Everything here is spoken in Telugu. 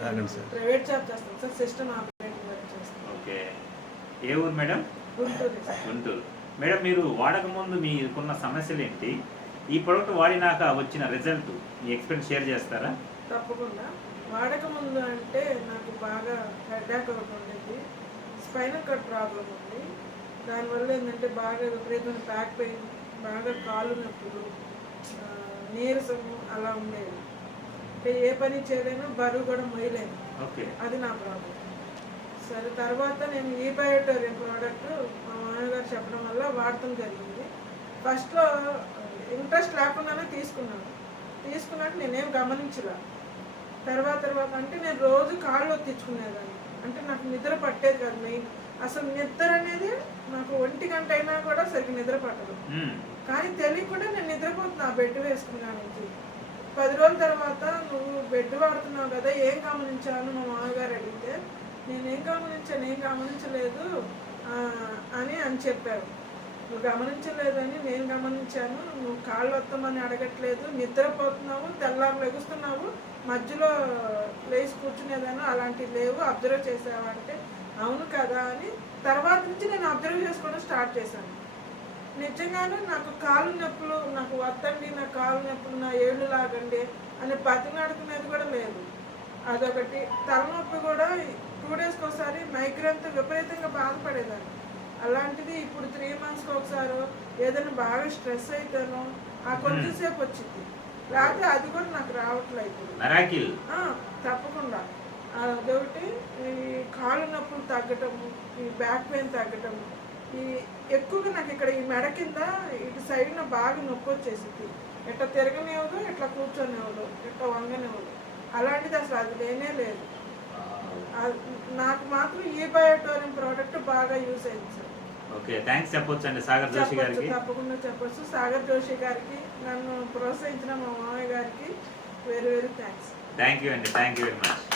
ప్రైవేట్ జాబ్ చేస్తాను సార్ సిస్టమ్ ఓకే. ఏ ఊరు మేడం? గుంటూరు మేడం మీరు వాడక ముందు మీకున్న సమస్యలు ఏంటి ఈ ప్రోడక్ట్ వాడినాక వచ్చిన రిజల్ట్ మీ ఎక్స్పీరియన్స్ షేర్ చేస్తారా? తప్పకుండా. వాడక ముందు అంటే నాకు బాగా హెడ్ఏక్ ఒకటి ఉండేది. స్పైనల్ కట్ ప్రాబ్లం ఉంది. దానివల్ల ఏంటంటే బాగా విపరీతమైన బ్యాక్ పెయిన్ బాగా కాళ్ళు నొప్పులు నీరసము అలా ఉండేది. ఏ పని చేయలేను బరువు కూడా మొయ్యలేను అది నా ప్రాబ్లం సరే తర్వాత నేను ఈ బయోటోరియం ప్రోడక్ట్ మా మామగారు చెప్పడం వల్ల వాడటం జరిగింది. ఫస్ట్లో ఇంట్రెస్ట్ లేకుండానే తీసుకున్నాను. తీసుకున్నట్టు నేనేం గమనించలే. తర్వాత తర్వాత అంటే నేను రోజు కాళ్ళు ఒత్తించుకునేదాన్ని అంటే నాకు నిద్ర పట్టేది కాదు మెయిన్. అసలు నిద్ర అనేది నాకు ఒంటి గంట అయినా కూడా సరిగ్గా నిద్ర పట్టదు. కానీ తెలియకుండా నేను నిద్రపోతున్నా బెడ్ వేసుకున్నా నుంచి పది రోజుల తర్వాత నువ్వు బెడ్ వాడుతున్నావు కదా ఏం గమనించాను? మా మామగారు అడిగితే నేనేం గమనించాను ఏం గమనించలేదు అని అని చెప్పారు. నువ్వు గమనించలేదని నేను గమనించాను నువ్వు కాళ్ళు వస్తామని అడగట్లేదు నిద్రపోతున్నావు తెల్లారు లెగుస్తున్నావు మధ్యలో లేచి కూర్చునేదాను అలాంటివి లేవు అబ్జర్వ్ చేసావంటే అవును కదా అని తర్వాత నుంచి నేను అబ్జర్వ్ చేసుకోవడం స్టార్ట్ చేశాను. నిజంగానే నాకు కాలు నొప్పులు నాకు వత్తండి నా కాలు నొప్పులు నా ఏళ్ళు లాగండి అని బతినాడుకునేది కూడా లేదు. అదొకటి. తలనొప్పి కూడా టూ డేస్కి ఒకసారి మైగ్రేన్తో విపరీతంగా బాధపడేదాన్ని. అలాంటిది ఇప్పుడు త్రీ మంత్స్కి ఒకసారి ఏదైనా బాగా స్ట్రెస్ అయితేనో ఆ కొంచెంసేపు వచ్చింది లేకపోతే అది కూడా నాకు రావట్లేదు తప్పకుండా. అదొకటి. ఈ కాళ్ళు నొప్పులు తగ్గటము ఈ బ్యాక్ పెయిన్ తగ్గటము ఈ ఎక్కువగా నాకు ఇక్కడ ఈ మెడ కింద ఇటు సైడ్న బాగా నొప్పి వచ్చేసింది. ఇట్లా తిరగనివ్వదు ఇట్లా కూర్చొనివ్వదు ఇట్లా వంగనివ్వదు. అలాంటిది అసలు అది లేనే లేదు. నాకు మాత్రం ఈ బయోటోరియం ప్రోడక్ట్ బాగా యూస్ అయింది సార్. ఓకే థ్యాంక్స్ చెప్పొచ్చు అండి సాగర్ జోషి గారికి. తప్పకుండా చెప్పొచ్చు. సాగర్ జోషి గారికి నన్ను ప్రోత్సహించిన మా మామయ్య గారికి very very thanks thank you అండి థ్యాంక్ యూ వెరీ మచ్.